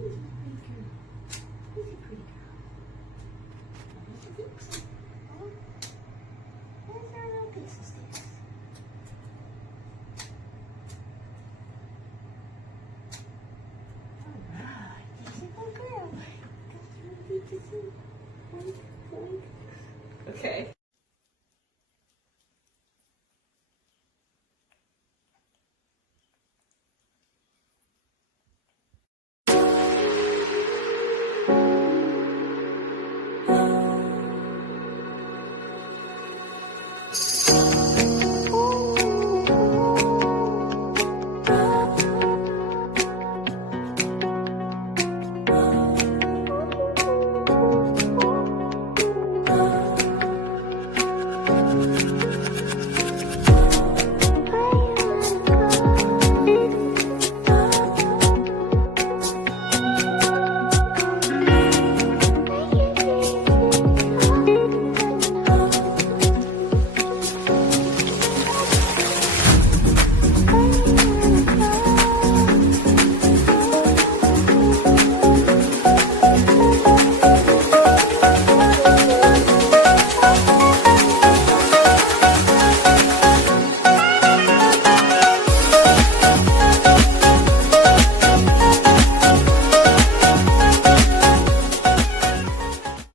Who's a pretty girl? Who's a pretty girl? Who's a pixie? Oh, there's our little pixie sticks. Alright, she's a good girl. Got you a pixie. Boink, boink. Okay.